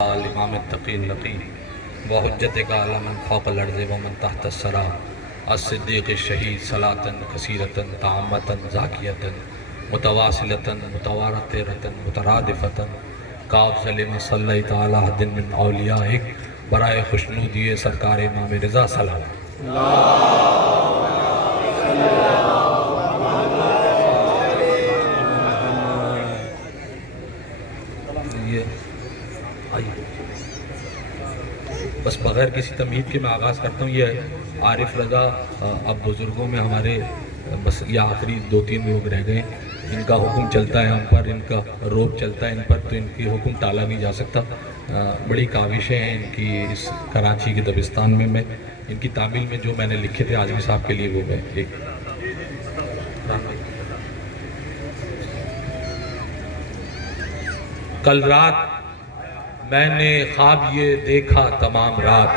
الامام التقی النقی وحجت کا علم فوق الارض ومن تحت الثری الصدیق الشہید صلاۃ کثیرۃ تامۃ زاکیۃ متواصلۃ متواترۃ مترادفۃ کافضل ما صلیت علی احد من اولیائک برائے خوشنودی سرکار امام رضا سلام بس بغیر کسی تمہید کے میں آغاز کرتا ہوں۔ یہ عارف رضا اب بزرگوں میں ہمارے بس یہ آخری 2-3 لوگ رہ گئے، ان کا حکم چلتا ہے ہم پر، ان کا روب چلتا ہے ان پر، تو ان کی حکم ٹالا نہیں جا سکتا۔ بڑی کاوشیں ہیں ان کی اس کراچی کے دبستان میں ان کی تعمیل میں جو میں نے لکھے تھے اعظمی صاحب کے لیے وہ میں ایک کل رات میں نے خواب یہ دیکھا تمام رات،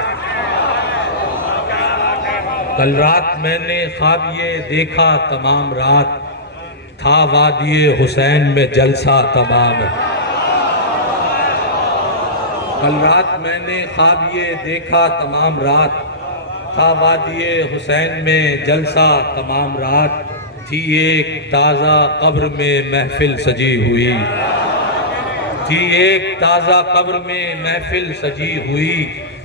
کل رات میں نے خواب یہ دیکھا تمام رات، تھا وادی حسین میں جلسہ تمام۔ کل رات میں نے خواب یہ دیکھا تمام رات، تھا وادی حسین میں جلسہ تمام رات، تھی ایک تازہ قبر میں محفل سجی ہوئی، تھی ایک تازہ قبر میں محفل سجی ہوئی،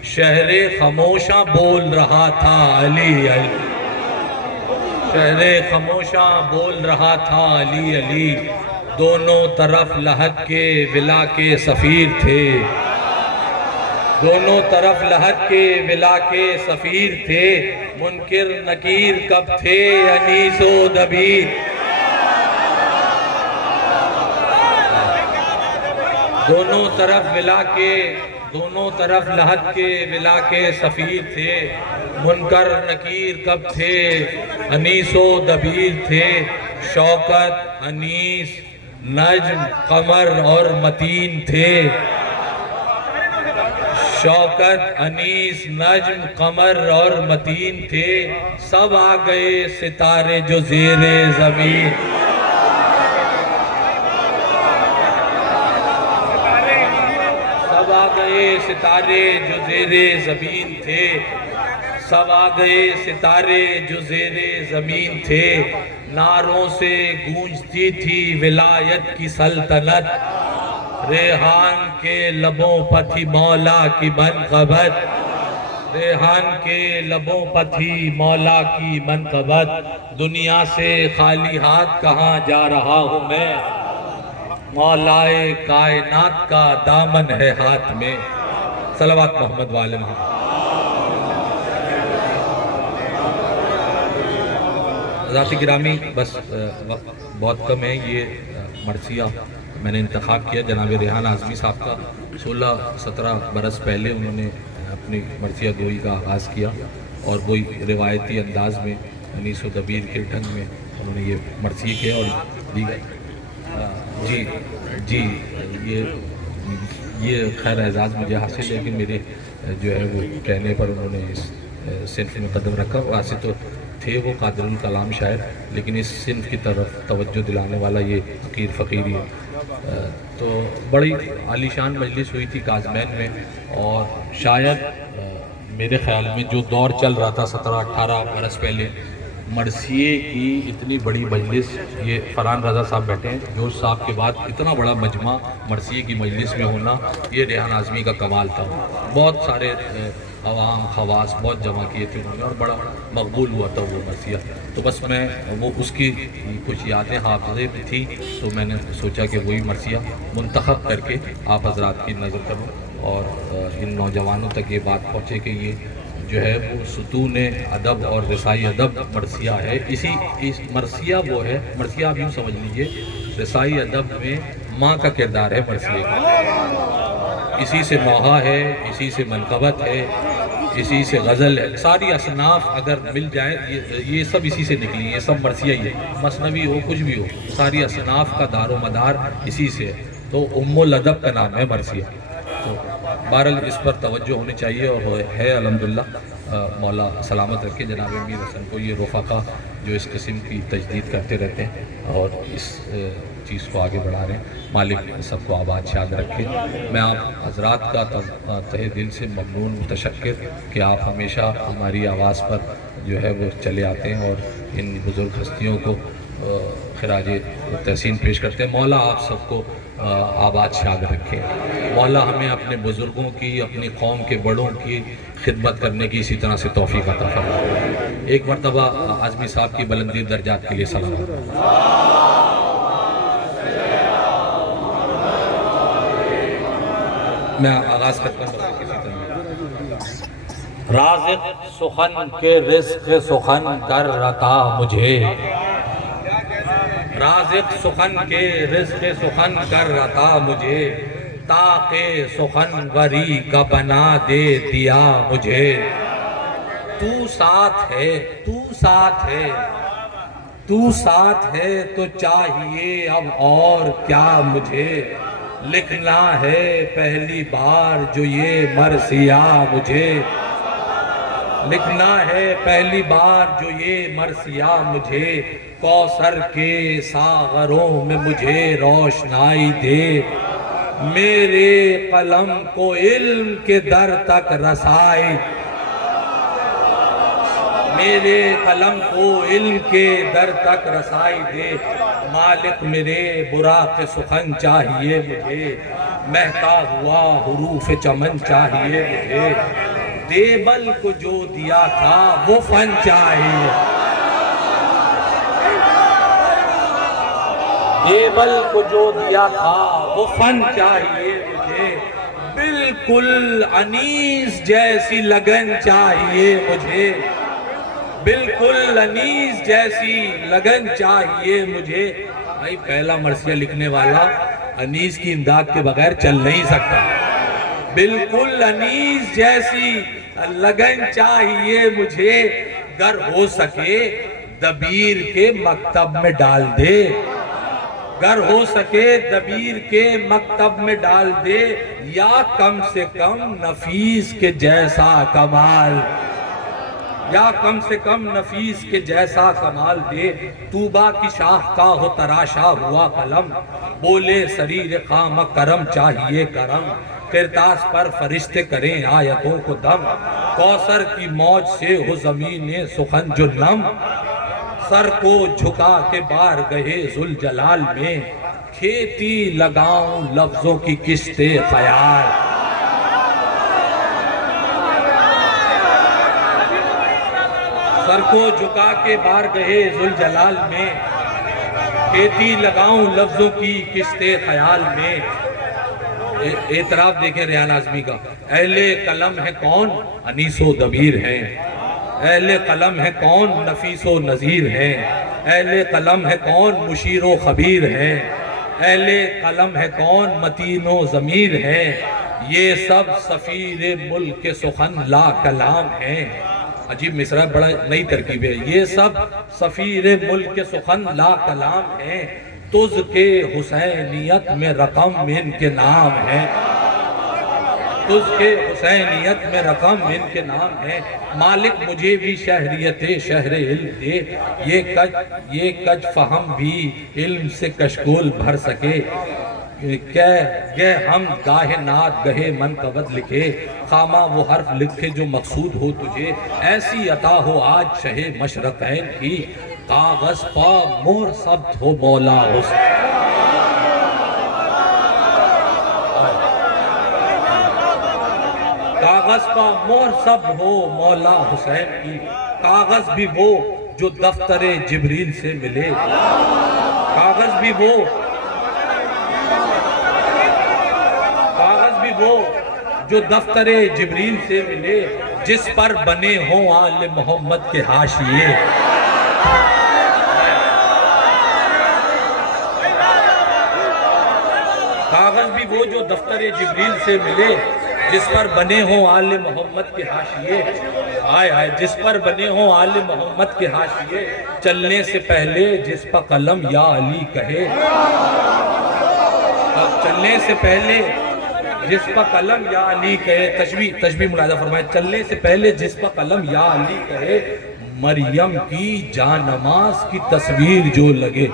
شہر خاموشاں بول رہا تھا علی علی، شہر خاموشاں بول رہا تھا علی علی، دونوں طرف لحد کے ولا کے سفیر تھے، دونوں طرف لحد کے ولا کے سفیر تھے، منکر نکیر کب تھے انیس و دبیر، دونوں طرف ولا کے دونوں طرف لحد کے ولا کے سفیر تھے، منکر نکیر کب تھے انیس و دبیر تھے، شوکت انیس نجم قمر اور متین تھے، شوکت انیس نجم قمر اور متین تھے، سب آ گئے ستارے جو زیر زمین، سب آ گئے ستارے جو زیر زمین تھے، سب آ گئے ستارے جو زیر زمین تھے، نعروں سے گونجتی تھی ولایت کی سلطنت، ریحان کے لبوں پر تھی مولا کی منقبت، ریحان کے لبوں پر تھی مولا کی منقبت، دنیا سے خالی ہاتھ کہاں جا رہا ہوں میں، مولائے کائنات کا دامن ہے ہاتھ میں، صلوات محمد والے محمد۔ ذاتی گرامی بس وقت بہت کم ہے، یہ مرثیہ میں نے انتخاب کیا جناب ریحان اعظمی صاحب کا، 16-17 برس پہلے انہوں نے اپنی مرثیہ گوئی کا آغاز کیا اور وہی روایتی انداز میں انیس و دبیر کے ڈھنگ میں انہوں نے یہ مرثیہ کیا اور دیگر جی یہ خیر اعزاز مجھے حاصل ہے کہ میرے جو ہے وہ کہنے پر انہوں نے اس صنف میں قدم رکھا، ویسے تو تھے وہ قادر الکلام شاعر لیکن اس صنف کی طرف توجہ دلانے والا یہ حقیر فقیر ہی ہے۔ تو بڑی عالیشان مجلس ہوئی تھی کاظمین میں، اور شاید میرے خیال میں جو دور چل رہا تھا 17-18 برس پہلے، مرثیے کی اتنی بڑی مجلس، یہ فرحان رضا صاحب بیٹھے ہیں، جوش صاحب کے بعد اتنا بڑا مجمع مرثیے کی مجلس میں ہونا یہ ریحان اعظمی کا کمال تھا۔ بہت سارے عوام خواص بہت جمع کیے تھے انہوں نے اور بڑا مقبول ہوا تھا وہ مرثیہ، تو بس میں وہ اس کی کچھ یادیں حافظے میں تھی تو میں نے سوچا کہ وہی مرثیہ منتخب کر کے آپ حضرات کی نظر کروں اور ان نوجوانوں تک یہ بات پہنچے کہ یہ جو ہے وہ ستون ادب اور رسائی ادب مرثیہ ہے، اس مرثیہ وہ ہے، مرثیہ آپ یوں سمجھ لیجئے رسائی ادب میں ماں کا کردار ہے مرثیے کا، اسی سے موحہ ہے، اسی سے منقبت ہے، اسی سے غزل ہے، ساری اصناف اگر مل جائے یہ سب اسی سے نکلی، یہ سب مرثیہ ہی ہے، مثنوی ہو کچھ بھی ہو، ساری اصناف کا دار و مدار اسی سے ہے، تو ام الادب کا نام ہے مرثیہ۔ تو بہرحال اس پر توجہ ہونی چاہیے اور ہے الحمدللہ، مولا سلامت رکھے جناب امیر حسن کو، یہ رفقا جو اس قسم کی تجدید کرتے رہتے ہیں اور اس چیز کو آگے بڑھا رہے ہیں۔ مالک سب کو آباد شاد رکھے۔ میں آپ حضرات کا تہہ دل سے ممنون متشکر کہ آپ ہمیشہ ہماری آواز پر جو ہے وہ چلے آتے ہیں اور ان بزرگ ہستیوں کو خراج تحسین پیش کرتے ہیں۔ مولا آپ سب کو آباد شاد رکھے۔ مولا ہمیں اپنے بزرگوں کی، اپنی قوم کے بڑوں کی خدمت کرنے کی اسی طرح سے توفیق عطا فرمائے۔ ایک مرتبہ اعظمی صاحب کی بلندی درجات کے لیے سلام۔ میں آغاز کرتا ہوں کسی طرح۔ رازق سخن کے رزق سخن کر عطا مجھے، رازق سخن کے رزق سخن کر عطا مجھے، تاکہ سخن وری کا بنا دے دیا مجھے۔ تو ساتھ ہے، تو ساتھ ہے، تو ساتھ ہے تو چاہیے اب اور کیا مجھے، لکھنا ہے پہلی بار جو یہ مرثیہ مجھے، لکھنا ہے پہلی بار جو یہ مرثیہ مجھے، کوثر کے ساغروں میں مجھے روشنائی دے، میرے قلم کو علم کے در تک رسائی، میرے قلم کو علم کے در تک رسائی دے، مالک میرے براق سخن چاہیے مجھے، مہکا ہوا حروف چمن چاہیے مجھے، دیبل کو جو دیا تھا وہ فن چاہیے، دیبل کو جو دیا تھا وہ فن چاہیے مجھے، بالکل انیس جیسی لگن چاہیے مجھے، بالکل انیس جیسی لگن چاہیے مجھے۔ بھائی پہلا مرثیہ لکھنے والا انیس کی امداد کے بغیر چل نہیں سکتا، بالکل انیس جیسی لگن چاہیے مجھے، گر ہو سکے دبیر کے مکتب میں ڈال دے، گر ہو سکے دبیر کے مکتب میں ڈال دے، یا کم سے کم نفیس کے جیسا کمال، یا کم سے کم نفیس کے جیسا کمال دے، طوبہ کی شاخ کا ہو تراشا ہوا قلم، بولے سریر خام کرم چاہیے کرم، کرتاس پر فرشتے کریں آیتوں کو دم، کوثر کی موج سے ہو زمین سخن جو نم، سر کو جھکا کے بار گہے ذوالجلال میں، کھیتی لگاؤں لفظوں کی کشت خیال، سر کو جھکا کے بار گہے ذوالجلال میں، کھیتی لگاؤں لفظوں کی کشت خیال میں۔ اعتراف دیکھیں ریحان اعظمی کا، اہل قلم ہے کون؟ انیس و دبیر ہیں، اہل قلم ہے کون؟ نفیس و نظیر ہیں، اہل قلم ہے کون؟ مشیر و خبیر ہیں، اہل قلم ہے کون؟ متین و ضمیر ہیں، یہ سب سفیر ملک کے سخن لا کلام ہیں۔ عجیب مصرع، بڑا نئی ترکیب ہے، یہ سب سفیر ملک کے سخن لا کلام ہیں، تجھ کے حسینیت میں رقم ان کے نام ہیں، تجھ کے حسینیت میں رقم ان کے نام ہیں، مالک مجھے بھی شہریت شہر علم دے، یہ کج فہم بھی علم سے کشکول بھر سکے، کہ ہم گاہ نات گہے من قبض لکھے، خامہ وہ حرف لکھے جو مقصود ہو تجھے، ایسی عطا ہو آج شہ مشرقین کی، کاغذ پا مہر ثبت ہو مولا حسین، کاغذ پا مہر ثبت ہو مولا حسین کی، کاغذ بھی وہ جو دفتر جبریل سے ملے، کاغذ بھی وہ جو دفتر جبریل سے ملے، جس پر بنے ہوں آل محمد کے حاشیے، کاغذ بھی وہ جو دفتر جبریل سے ملے، جس پر بنے ہوں آل محمد کے حاشیے، آئے جس پر بنے ہوں آل محمد کے حاشیے، چلنے سے پہلے جس پر قلم یا علی کہے، چلنے سے پہلے جس پر قلم یا علی کہے، تشبیہ ملاحظہ فرمائے، چلنے سے پہلے جس پر قلم یا علی کہے، مریم کی جانماز کی تصویر جو لگے،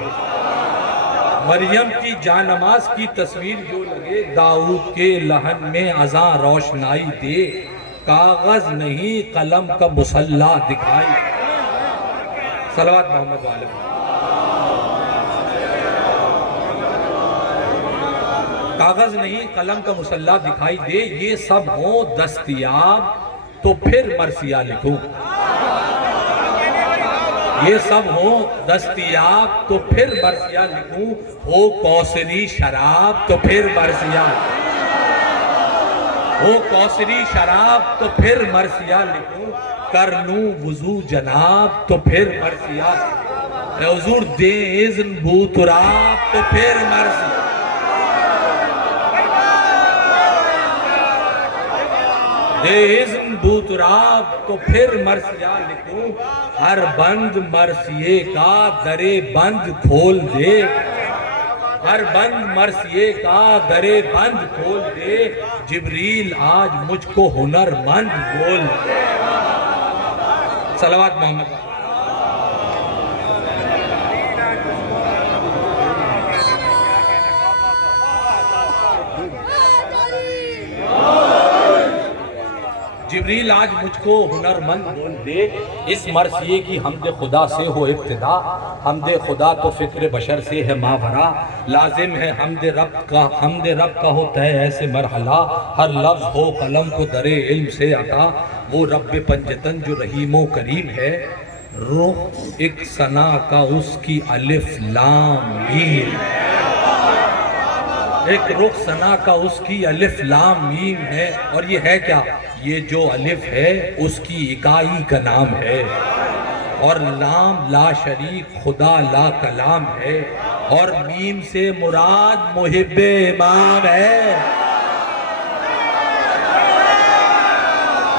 مریم کی جانماز کی تصویر جو لگے، داؤد کے لحن میں اذاں روشنائی دے، کاغذ نہیں قلم کا مسلح دکھائی۔ صلوات محمد والے۔ کاغذ نہیں قلم کا مسلح دکھائی دے، یہ سب ہوں دستیاب تو پھر مرثیہ لکھوں۔ یہ سب ہوں دستیاب تو پھر مرثیہ لکھوں، ہو کوثری شراب تو پھر مرثیہ، ہو کوثری شراب تو پھر مرثیہ لکھوں، کر لوں وضو جناب تو پھر مرثیہ، اے حضور دے اذن بو تراب تو پھر مرثیہ، دے اذن بو تراب تو پھر مرثیہ لکھوں، ہر بند مرثیے کا درے بند کھول دے، ہر بند مرثیے کا درے بند کھول دے، جبریل آج مجھ کو ہنر مند بول دے۔ صلوات محمد۔ جبریل آج مجھ کو ہنر مند بول دے، اس مرثیے کی حمد خدا سے ہو ابتدا، حمد خدا تو فکر بشر سے ہے ماورا، لازم ہے حمد رب کا ہوتا ہے ایسے مرحلہ، ہر لفظ ہو قلم کو در علم سے عطا، وہ رب پنجتن جو رحیم و کریم ہے، رخ ایک ثنا کا اس کی الف لام میم، ایک رخ ثنا کا اس کی الف لام میم ہے، اور یہ ہے کیا؟ یہ جو الف ہے اس کی اکائی کا نام ہے، اور لام لا شریک خدا لا کلام ہے، اور میم سے مراد محب امام ہے،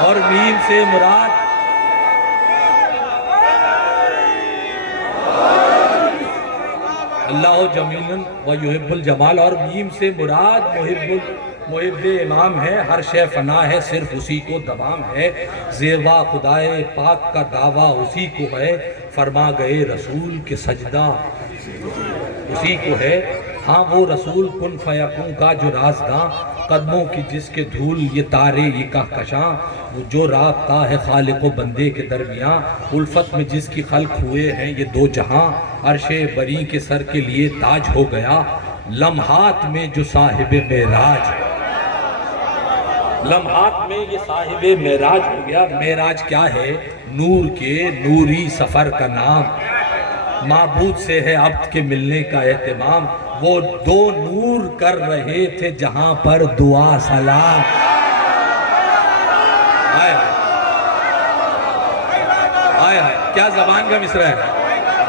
اور میم سے مراد اللہ جمیل و یحب الجمال، اور میم سے مراد محب امام ہے، ہر شے فنا ہے صرف اسی کو دوام ہے، زیوا خدائے پاک کا دعویٰ اسی کو ہے، فرما گئے رسول کے سجدہ اسی کو ہے، ہاں وہ رسول کن فیکون کا جو رازگاں، قدموں کی جس کے دھول یہ تارے یہ کہکشاں، وہ جو رابطہ ہے خالق و بندے کے درمیان، الفت میں جس کی خلق ہوئے ہیں یہ دو جہاں، عرش بری کے سر کے لیے تاج ہو گیا، لمحات میں جو صاحب معراج، لمحات میں یہ صاحب معراج ہو گیا۔ معراج کیا ہے؟ نور کے نوری سفر کا نام، معبود سے ہے عبد کے ملنے کا اہتمام، وہ دو نور کر رہے تھے جہاں پر دعا سلام، آئے کیا زبان کا مصرع ہے،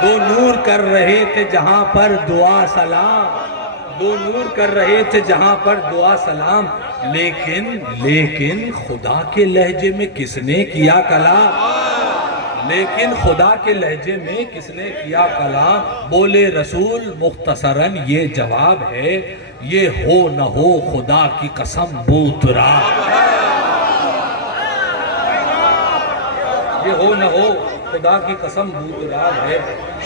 دو نور کر رہے تھے جہاں پر دعا سلام، دو نور کر رہے تھے جہاں پر دعا سلام، لیکن خدا کے لہجے میں کس نے کیا کلام، لیکن خدا کے لہجے میں کس نے کیا کلام، بولے رسول مختصراً یہ جواب ہے، یہ ہو نہ ہو خدا کی قسم بو تراب، یہ ہو نہ ہو خدا کی قسم بو تراب ہے،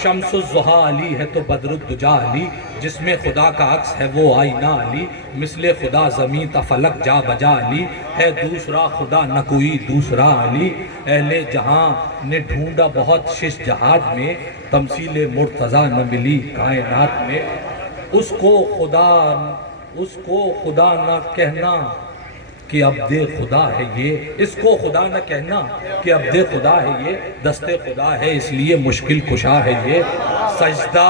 شمس الضحیٰ علی ہے تو بدر الدجا علی، جس میں خدا کا عکس ہے وہ آئینہ علی، مثل خدا زمین تا فلک جا بجا علی، ہے دوسرا خدا نہ کوئی دوسرا علی، اہل جہاں نے ڈھونڈا بہت شش جہاد میں، تمثیل مرتضیٰ نہ ملی کائنات میں، اس کو خدا نہ کہنا کہ عبد خدا ہے یہ، اس کو خدا نہ کہنا کہ عبد خدا ہے یہ، دست خدا ہے اس لیے مشکل کشا ہے یہ، سجدہ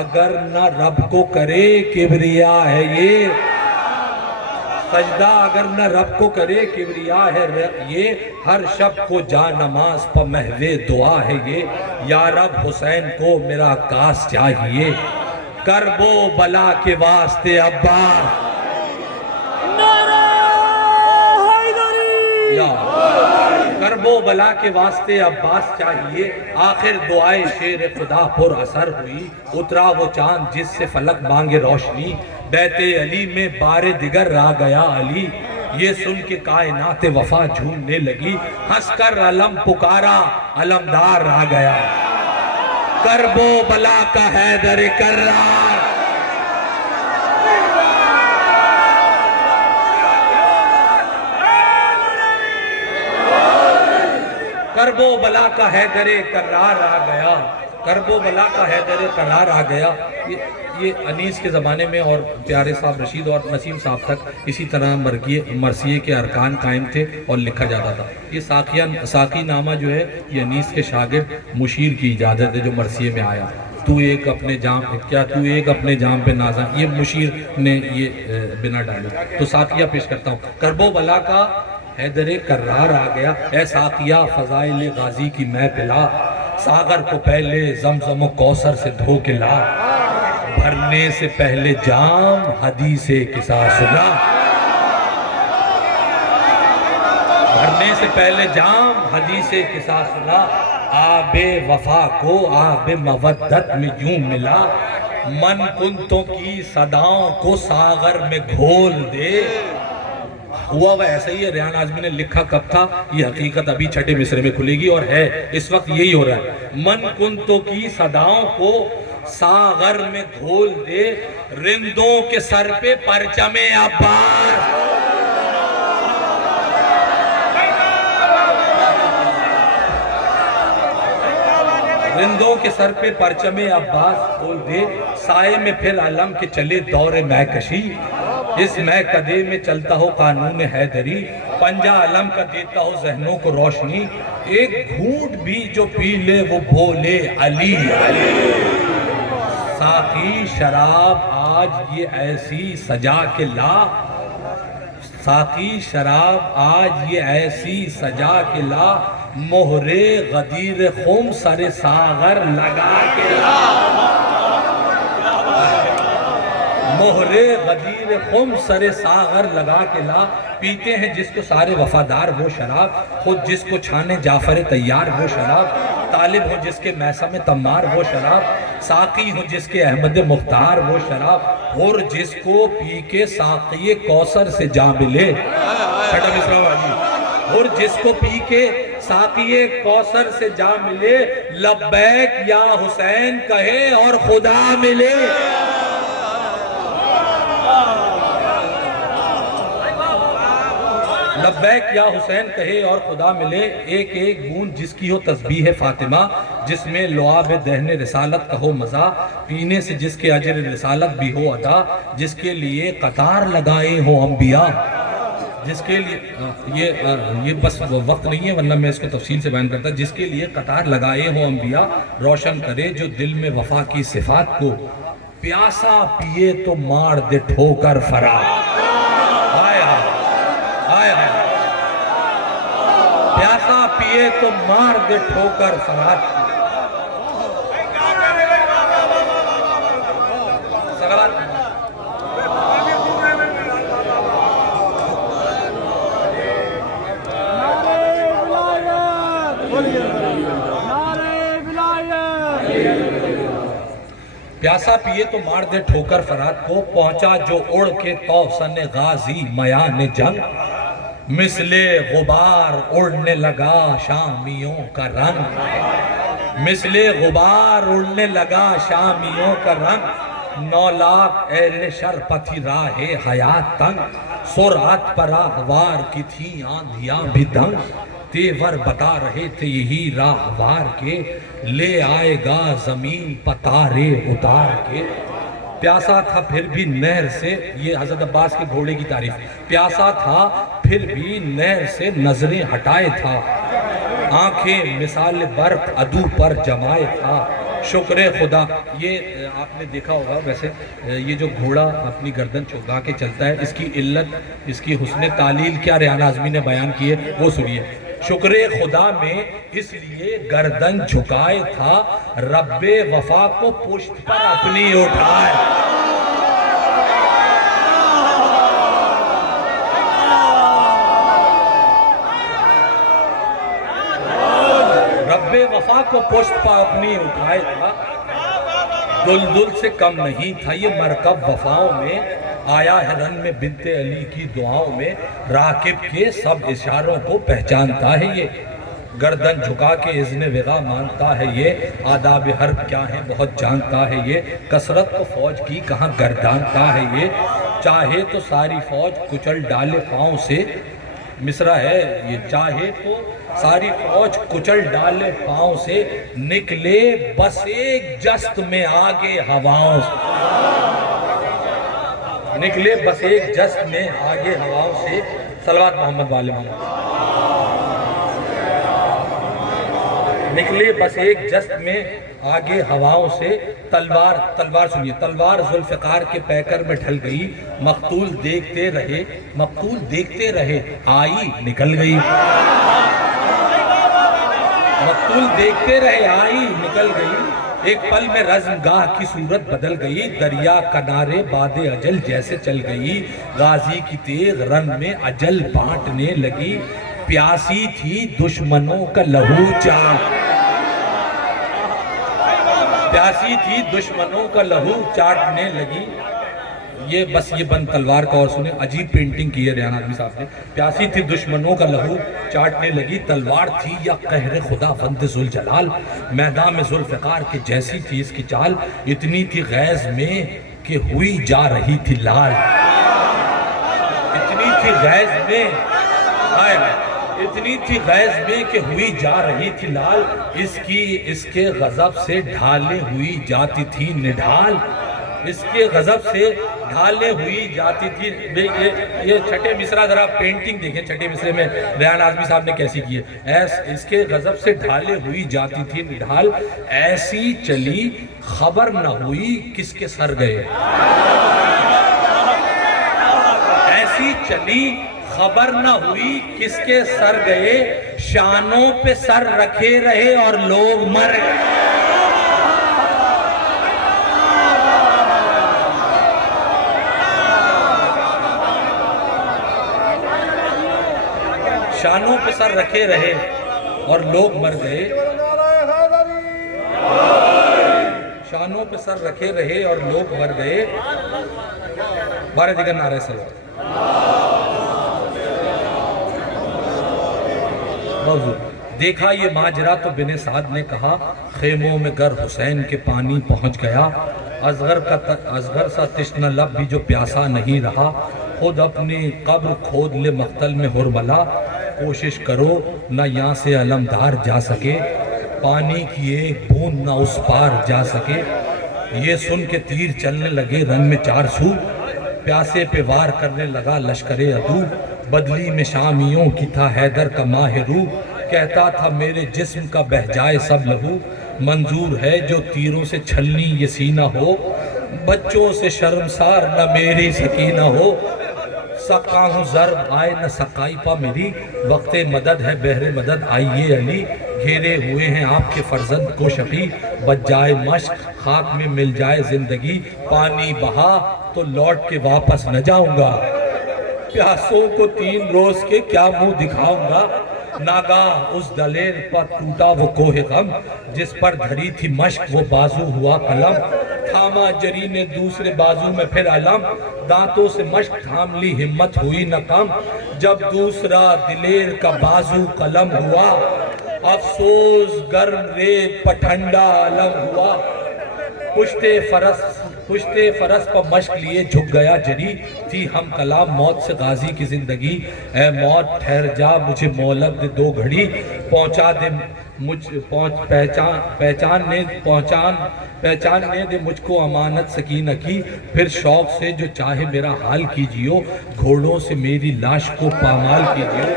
اگر نہ رب کو کرے کبریا ہے یہ، سجدہ اگر نہ رب کو کرے کبریا ہے یہ، ہر شب کو جا نماز پہ محو دعا ہے یہ، یا رب حسین کو میرا کاس چاہیے، کرب و بلا کے واسطے عباس، کرب و بلا کے واسطے عباس چاہیے، آخر دعائے شیر خدا پر اثر ہوئی، اترا وہ چاند جس سے فلک مانگے روشنی، بیت علی میں بار دیگر آ گیا علی، یہ سن کے کائنات وفا جھومنے لگی، ہنس کر علم پکارا علمدار آ گیا، کرب و بلا کا حیدر کرار، کرب و بلا کا حیدر کرار آ گیا، کرب و بلا کا حیدر کرار آ گیا۔ یہ انیس کے زمانے میں اور پیارے صاحب رشید اور نسیم صاحب تک اسی طرح مرثیے کے ارکان قائم تھے اور لکھا جاتا تھا۔ یہ ساقی نامہ جو ہے یہ انیس کے شاگرد مشیر کی اجازت ہے جو مرثیے میں آیا۔ تو ایک اپنے جام پہ نازاں، یہ مشیر نے یہ بنا ڈالی۔ تو ساقیہ پیش کرتا ہوں۔ کرب و بلا کا حیدر کرار آ گیا، اے ساقیہ فضائل غازی کی میں پلا، ساغر کو پہلے زمزم و کوثر سے دھو کے لا، بھرنے سے پہلے جام حدیث قصہ سنا، بھرنے سے پہلے جام حدیث قصہ سنا، آب وفا کو آب مودت میں یوں ملا، من کنتوں کی صداؤں کو ساغر میں گھول دے۔ ہوا وہ ایسا ہی ہے، ریحان اعظمی نے لکھا کب تھا، یہ حقیقت ابھی چھٹے مصرے میں کھلے گی اور ہے اس وقت یہی ہو رہا ہے۔ من کنتوں کی صداؤں کو ساغر میں گھول دے، رندوں کے سر پہ پرچم عباس، رندوں کے سر پہ پرچم عباس کھول دے، سائے میں پھر علم کے چلے دور مہکشی، اس مہکدے میں چلتا ہو قانون حیدری، پنجہ علم کا دیتا ہو ذہنوں کو روشنی، ایک گھونٹ بھی جو پی لے وہ بولے علی علی۔ ساقی شراب آج یہ ایسی سجا کے لا، ساقی شراب آج یہ ایسی سجا کے لا، مہر غدیر خم سر ساغر لگا کے لا، مہر غدیر خم سر ساغر لگا کے لا، پیتے ہیں جس کو سارے وفادار وہ شراب، خود جس کو چھانے جعفر تیار وہ شراب، طالب ہو جس کے میثم تمار وہ شراب، ساقی ہو جس کے احمد مختار وہ شراب، اور جس کو پی کے ساقی کوثر سے جا ملے، چھٹا مصرع والی، اور جس کو پی کے ساقی کوثر سے جا ملے، لبیک یا حسین کہے اور خدا ملے۔ لبیک یا حسین کہے اور خدا ملے، ایک ایک بوند جس کی ہو تسبیح فاطمہ، جس میں لعاب دہن رسالت کا ہو مزہ، پینے سے جس کے اجر رسالت بھی ہو عطا، جس کے لیے قطار لگائے ہو انبیاء، جس کے لیے یہ بس وقت نہیں ہے ورنہ میں اس کو تفصیل سے بیان کرتا، جس کے لیے قطار لگائے ہو انبیاء، روشن کرے جو دل میں وفا کی صفات کو، پیاسا پیے تو مار دے ٹھوکر فرار، پیاسا پیے تو مار دے ٹھوکر فرات۔ پیاسا پیے تو مار دے ٹھوکر فرات کو، پہنچا جو اڑ کے توسن غازی میان جنگ، مثل غبار اڑنے لگا شامیوں کا رنگ، مثل غبار اڑنے لگا شامیوں کا رنگ، 9 لاکھ اہل شرپتھی راہ حیات تنگ، سرعت پر آہوار کی تھی آندھیاں بھی دنگ، تیور بتا رہے تھے یہی راہوار کے، لے آئے گا زمین پتارے اتار کے۔ پیاسا تھا پھر بھی نہر سے، یہ حضرت عباس کے گھوڑے کی تعریف، پیاسا تھا پھر بھی نہر سے نظریں ہٹائے تھا، آنکھیں مثال برق عدو پر جمائے تھا، شکر خدا۔ یہ آپ نے دیکھا ہوگا ویسے یہ جو گھوڑا اپنی گردن چوکا کے چلتا ہے، اس کی علت، اس کی حسن تعلیل کیا ریحان اعظمی نے بیان کی ہے وہ سنیے۔ شکر خدا میں اس لیے گردن جھکائے تھا، رب وفا کو پشت پر اپنی اٹھائے، رب وفا کو پشت پر اپنی اٹھائے تھا، دلدل سے کم نہیں تھا یہ مرکب وفاؤں میں، آیا ہے رن میں بنت علی کی دعاؤں میں، راکب کے سب اشاروں کو پہچانتا ہے یہ، گردن جھکا کے اذن وغا مانتا ہے یہ، آداب حرب کیا ہیں بہت جانتا ہے یہ، کثرت کو فوج کی کہاں گردانتا ہے یہ، چاہے تو ساری فوج کچل ڈالے پاؤں سے، مصرع ہے یہ، چاہے تو ساری فوج کچل ڈالے پاؤں سے، نکلے بس ایک جست میں آگے ہواؤں سے، نکلے بس ایک جست میں آگے ہواؤں سے۔ صلوات محمد والے محمد۔ نکلے بس ایک جست میں آگے ہواؤں سے، تلوار سنیے، تلوار ذوالفقار کے پیکر میں ڈھل گئی، مقتول دیکھتے رہے آئی نکل گئی، مقتول دیکھتے رہے آئی نکل گئی، ایک پل میں رزم گاہ کی صورت بدل گئی، دریا کنارے باد اجل جیسے چل گئی، غازی کی تیغ رن میں اجل بانٹنے لگی، پیاسی تھی دشمنوں کا لہو چاٹ، پیاسی تھی دشمنوں کا لہو چاٹنے لگی۔ یہ بس یہ بند تلوار کا اور سنیں، عجیب پینٹنگ کی ہے ریحان آدمی صاحب نے۔ پیاسی تھی دشمنوں کا لہو چاٹنے لگی، تلوار تھی یا قہر خدا بند ذوالجلال، میدان میں ذوالفقار کے جیسی تھی اس کی چال، اتنی تھی غیظ میں کہ ہوئی جا رہی تھی لال، اتنی تھی غیظ میں، اتنی تھی غیظ میں کہ ہوئی جا رہی تھی لال، اس کے غضب سے ڈھالے ہوئی جاتی تھی نڈھال، اس کے غضب سے ڈھالے ہوئی جاتی تھی۔ یہ چھٹے مصرع ذرا پینٹنگ دیکھیں، چھٹے مصرے میں ریحان آزمی صاحب نے کیسی کی ہے۔ اس کے غضب سے ڈھالے ہوئی جاتی تھی نڈھال، ایسی چلی خبر نہ ہوئی کس کے سر گئے، ایسی چلی خبر نہ ہوئی کس کے سر گئے، شانوں پہ سر رکھے رہے اور لوگ مر گئے، شانوں پہ سر رکھے رہے اور لوگ مر گئے، شانوں پہ سر رکھے رہے اور لوگ مر گئے۔ بارے دیگر نعرہ صلوات۔ موضوع دیکھا یہ ماجرا تو بن سعد نے کہا، خیموں میں گر حسین کے پانی پہنچ گیا، اصغر سا تشنہ لب بھی جو پیاسا نہیں رہا، خود اپنی قبر کھود لے مقتل میں ہرملا، کوشش کرو نہ یہاں سے علمدار جا سکے، پانی کی ایک بوند نہ اس پار جا سکے، یہ سن کے تیر چلنے لگے رن میں چار سو، پیاسے پہ وار کرنے لگا لشکر عدو، بدلی میں شامیوں کی تھا حیدر کا ماہ رو، کہتا تھا میرے جسم کا بہہ جائے سب لہو، منظور ہے جو تیروں سے چھلنی یہ سینہ ہو، بچوں سے شرمسار نہ میری سکینہ ہو، سقا ہوں ضرب آئے نہ سقائی پا میری، وقت مدد ہے بہر مدد آئیے علی، گھیرے ہوئے ہیں آپ کے فرزند کو شقی، بچ جائے مشق خاک میں مل جائے زندگی، پانی بہا تو لوٹ کے واپس نہ جاؤں گا، پیاسوں کو 3 روز کے کیا منہ دکھاؤں گا، ناگاہ اس دلیر پر ٹوٹا وہ کوہ غم، جس پر دھری تھی مشق وہ بازو ہوا قلم، تھاما جری نے دوسرے بازو میں پھر علم، دانتوں سے مشق تھام لی ہمت ہوئی نہ کم، جب دوسرا دلیر کا بازو قلم ہوا، افسوس گرم ریت پر ٹھنڈا علم ہوا، پشتے فرس پر مشق لیے جھک گیا جری، تھی ہم کلام موت سے غازی کی زندگی، اے موت ٹھہر جا مجھے مہلت دے 2 گھڑی، پہنچا دے پہچاننے دے مجھ کو امانت سکینہ کی، پھر شوق سے جو چاہے میرا حال کیجیو، گھوڑوں سے میری لاش کو پامال کیجیو،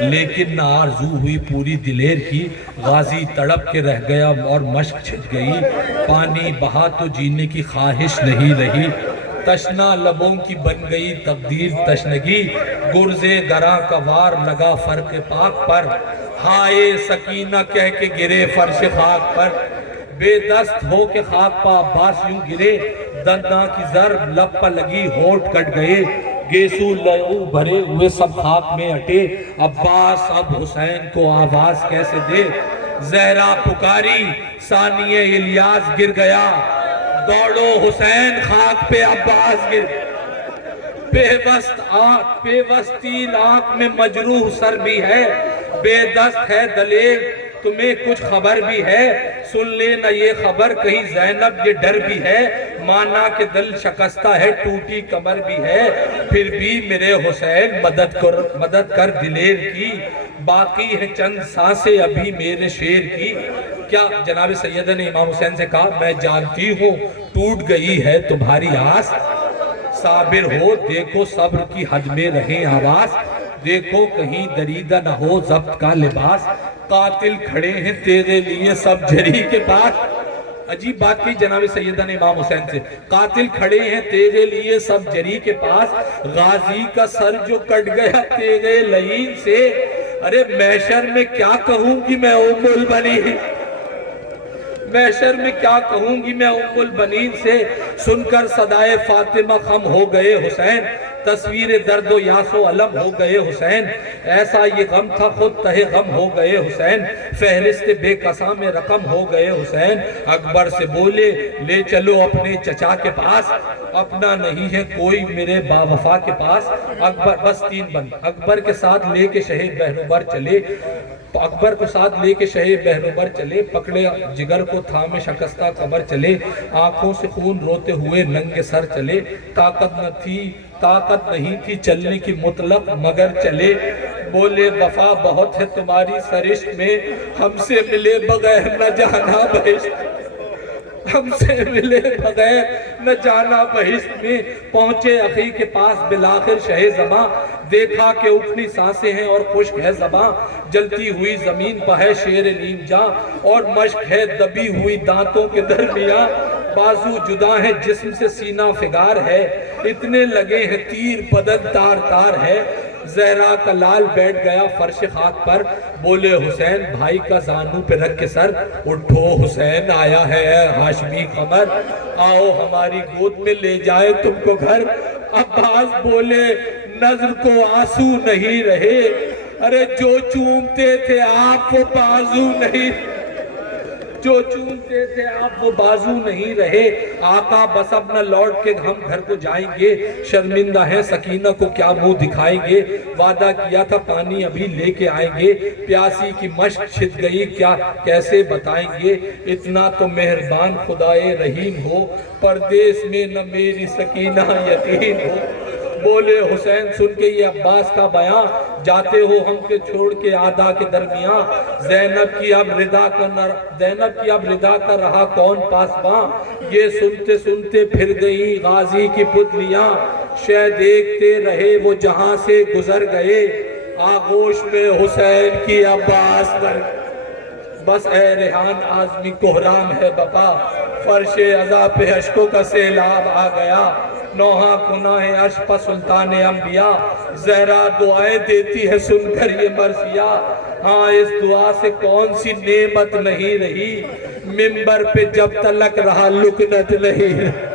لیکن نہ آرزو ہوئی پوری دلیر کی، غازی تڑپ کے رہ گیا اور مشق چھج گئی، پانی بہا تو جینے کی خواہش نہیں رہی، تشنہ لبوں کی بن گئی تقدیر تشنگی، گرزے گراں کا وار لگا فرق پاک پر، ہائے سکینہ کہہ کے گرے فرش خاک پر، بے دست ہو کے خاک پا عباس یوں گرے، دنداں کی ضرب لب پر لگی ہونٹ کٹ گئے، گیسو لہو بھرے ہوئے سب خاک میں اٹے، عباس اب حسین کو آواز کیسے دے، زہرا پکاری ثانیہ الیاس گر گیا، دوڑو حسین خاک پہ عباس گر، پیوستی آنکھ میں مجروح سر بھی ہے، بے دست ہے دلیر تمہیں کچھ خبر بھی ہے؟ سن لینا یہ خبر، کہیں زینب یہ ڈر بھی ہے، مانا کہ دل شکستہ ہے، ٹوٹی کمر بھی ہے، پھر بھی میرے حسین مدد کر دلیر کی، باقی ہے چند سانسیں ابھی میرے شیر کی۔ کیا جناب سیدہ نے امام حسین سے کہا میں جانتی ہوں ٹوٹ گئی ہے تمہاری آس، صابر ہو دیکھو صبر کی حد میں رہے آواز، دیکھو کہیں دریدہ نہ ہو ضبط کا لباس، قاتل کھڑے ہیں تیرے لیے سب جری کے پاس۔ عجیب بات کی جناب سیدہ نے امام حسین سے، قاتل کھڑے ہیں تیرے لیے سب جری کے پاس، غازی کا سر جو کٹ گیا تیرے لعین سے، ارے محشر میں کیا کہوں گی میں ام البنین، محشر میں کیا کہوں گی میں ام البنین سے، سن کر صدائے فاطمہ خم ہو گئے حسین، تصویر درد و یاس و علم ہو گئے حسین، ایسا یہ غم تھا خود تہ غم ہو گئے حسین، فہرست بے قصاں میں رقم ہو گئے حسین، اکبر سے بولے لے چلو اپنے چچا کے پاس، اپنا نہیں ہے کوئی میرے با وفا کے پاس، اکبر بس 3 بند، اکبر کے ساتھ لے کے شہید بہنوبر چلے، اکبر کو ساتھ لے کے شہید بہنوبر چلے، پکڑے جگر کو تھامے شکستہ قبر چلے، آنکھوں سے خون روتے ہوئے ننگے سر چلے، طاقت نہیں تھی چلنے کی مطلق مگر چلے، بولے وفا بہت ہے تمہاری سرشت میں، ہم سے ملے بغیر نہ جانا بہشت، ہم سے ملے بغیر نہ جانا بہشت میں، پہنچے اخی کے پاس بالآخر شہ زباں، دیکھا کہ اٹھنی سانسیں ہیں اور خشک ہے زباں، جلتی ہوئی زمین پہ ہے شیر نیم جاں، اور مشک ہے دبی ہوئی دانتوں کے درمیاں، بازو جدا ہے جسم سے سینہ فگار ہے، اتنے لگے ہیں تیر بدن تار تار ہے، زہرا کا لال بیٹھ گیا فرش خاک پر، بولے حسین بھائی کا زانو پہ رکھ کے سر، اٹھو حسین آیا ہے ہاشمی قمر، آؤ ہماری گود میں لے جائے تم کو گھر، عباس بولے نظر کو آنسو نہیں رہے، ارے جو چومتے تھے آپ وہ بازو نہیں، جو چومتے تھے آپ وہ بازو نہیں رہے، آقا بس اب نہ لوٹ کے ہم گھر کو جائیں گے، شرمندہ ہے سکینہ کو کیا منہ دکھائیں گے، وعدہ کیا تھا پانی ابھی لے کے آئیں گے، پیاسی کی مشق چھت گئی کیا کیسے بتائیں گے، اتنا تو مہربان خدائے رحیم ہو، پردیس میں نہ میری سکینہ یتیم ہو، بولے حسین سن کے یہ عباس کا بیان، جاتے ہو ہم کے چھوڑ کے آدھا کے درمیان، زینب کی اب ردا کا رہا کون پاسباں، یہ سنتے سنتے پھر گئی غازی کی پتلیاں، شہ دیکھتے رہے وہ جہاں سے گزر گئے، آغوش میں حسین کی عباس پر، بس اے ریحان آزمی کوہرام ہے بپا، فرش عزا پہ اشکوں کا سیلاب آ گیا، نوحہ گناہ عرش پر سلطان انبیاء، زہرا دعائیں دیتی ہے سن کر یہ مرثیہ، ہاں اس دعا سے کون سی نعمت نہیں رہی، ممبر پہ جب تلک رہا لکنت نہیں رہی،